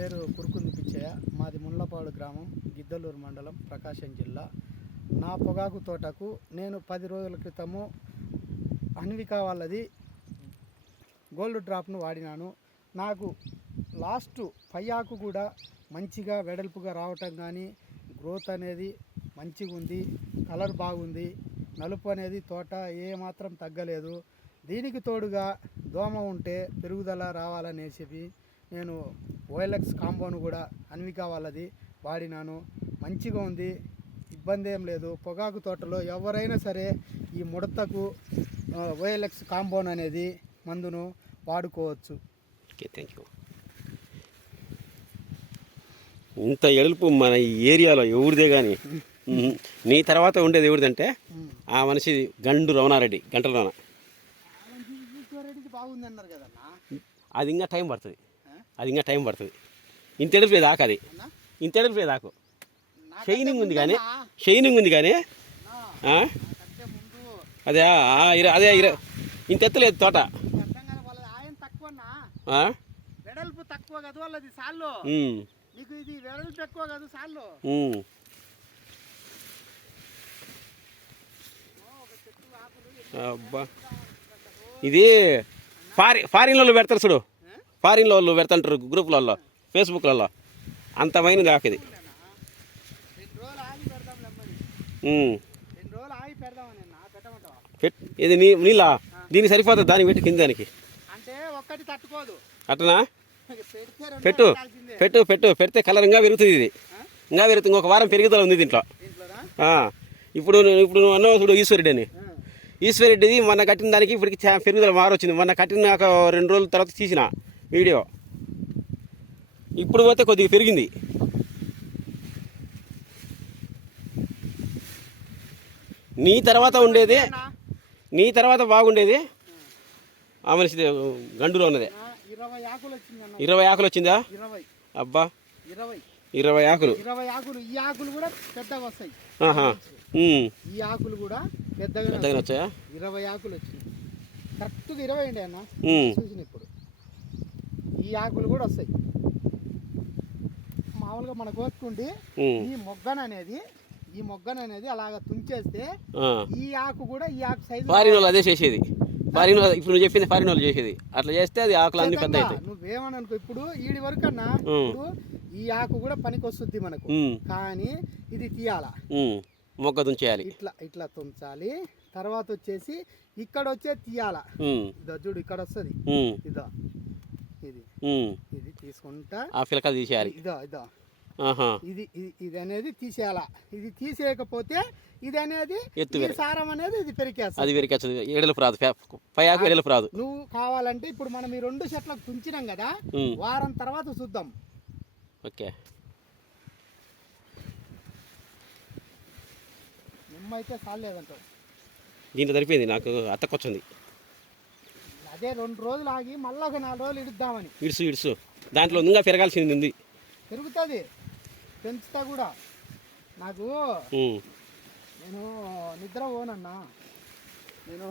పేరు కురుకుంది పిచ్చయ్య. మాది ముళ్ళపాడు గ్రామం, గిద్దలూరు మండలం, ప్రకాశం జిల్లా. నా పొగాకు తోటకు నేను 10 రోజుల క్రితము అన్వికా వాళ్ళది గోల్డ్ డ్రాప్ను వాడినాను. నాకు లాస్ట్ పయ్యాకు కూడా మంచిగా వెడల్పుగా రావటం కానీ, గ్రోత్ అనేది మంచిగా ఉంది, కలర్ బాగుంది, నలుపు అనేది తోట ఏమాత్రం తగ్గలేదు. దీనికి తోడుగా దోమ ఉంటే పెరుగుదల రావాలనేసి నేను ఓఎల్ఎక్స్ కాంబోను కూడా అన్వికా వాళ్ళది వాడినాను. మంచిగా ఉంది, ఇబ్బంది ఏం లేదు. పొగాకు తోటలో ఎవరైనా సరే ఈ ముడతకు ఓఎల్ఎక్స్ కాంబోన్ అనేది మందును వాడుకోవచ్చు. Okay, thank you. ఇంత ఎడుపు మన ఈ ఏరియాలో ఎవరిదే కానీ నీ తర్వాత ఉండేది ఎవరిదంటే ఆ మనిషి గండు రమణారెడ్డి, గంటల రమణ. బాగుంది అన్నారు కదన్నా. అది ఇంకా టైం పడుతుంది, ఇంత ఎడుపు లేదు ఆకు, ఇంత ఎడుపు లేదు ఆకు. షైనింగ్ ఉంది కానీ అదే అదే ఇంత ఎత్తలేదు తోట. వెడల్పు తక్కువ కదా వాళ్ళది సాల్లో, నీకు ఇది వెడల్పు ఎక్కువ కదా సాల్లో. అబ్బా, ఇది ఫారిన్ వాళ్ళు పెడతారు చూడు, ఫారిన్ వాళ్ళు పెడతాంటారు గ్రూపులలో, ఫేస్బుక్లలో. అంతమైనది ఆకు ఇది. ఇది నీళ్ళ దీనికి సరిపోతుంది, దానికి పెట్టి కింద దానికి అట్టనా. పెడితే కలర్ ఇంకా పెరుగుతుంది. ఇది ఇంకా పెరుగుతుంది, ఇంకొక వారం పెరుగుదల ఉంది దీంట్లో. ఇప్పుడు నువ్వు అన్నావు చూడు ఈశ్వరెడ్డి అని, ఈశ్వరెడ్డిది మొన్న కట్టిన దానికి ఇప్పటికి పెరుగుదల మారొచ్చింది. మొన్న కట్టిన 2 రోజుల తర్వాత తీసిన వీడియో, ఇప్పుడు పోతే కొద్దిగా పెరిగింది. నీ తర్వాత బాగుండేది ఆ మనిషిది గండులో ఉన్నదే. 20 ఆకులు వచ్చిందా? అబ్బా, 20 ఆకులు. ఈ ఆకులు కూడా పెద్దగా వస్తాయి. ఈ ఆకులు కూడా పెద్దగా వచ్చాయా? 20 ఆకులు వచ్చినాయి, కరెక్ట్గా 20 అండి అన్న చూసిన. ఇప్పుడు ఈ ఆకులు కూడా వస్తాయి. మామూలుగా మన కోసుకుంటే ఈ మొగ్గన అనేది అలాగ తుంచేస్తే ఈ ఆకు కూడా ఈ ఆకు సైజు. ఫారిన్ వాళ్ళు అదే చేసేది, ఇప్పుడు నువ్వు చెప్పింది ఫారిన్ వాళ్ళు చేసేది. అట్లా చేస్తే అది ఆకులు అన్ని పెద్ద అవుతాయి. నువ్వేమని అనుకో, ఇప్పుడు ఈడి వరకు అన్నా ఇప్పుడు ఈ ఆకు కూడా పనికి వస్తుంది మనకు, కానీ ఇది తీయాలా, మొగ్గ తుంచేయాలి. ఇట్లా తుంచాలి. తర్వాత వచ్చేసి ఇక్కడ వచ్చే తీయాలా. ఇదో చూడు, ఇక్కడ వస్తుంది. ఇదో ఇది తీసుకుంటా ఆ పిలకలు తీసేయాలి. ఇదో ఇది అనేది తీసేయాలా. ఇది తీసేయకపోతే ఇది అనేది సారం అనేది ఇది పెరికేస్తుంది. ఎడలుపు రాదు, పైకి ఎడలుపు రాదు. నువ్వు కావాలంటే ఇప్పుడు మనం ఈ 2 చెట్లకు తుంచినాం కదా, వారం తర్వాత చూద్దాం. ఓకే, నిమ్మైతే సాలేదంటావు. దీంట్లో సరిపోయింది, నాకు అత్తకొచ్చింది. అదే 2 రోజులు ఆగి మళ్ళీ ఒక 4 రోజులు ఇడుద్దామని. ఇడుసు దాంట్లో ఇంకా పెరగాల్సింది ఉంది. పెరుగుతుంది, పెంచుతా కూడా. నాకు నేను నిద్ర పోనన్నా, నేను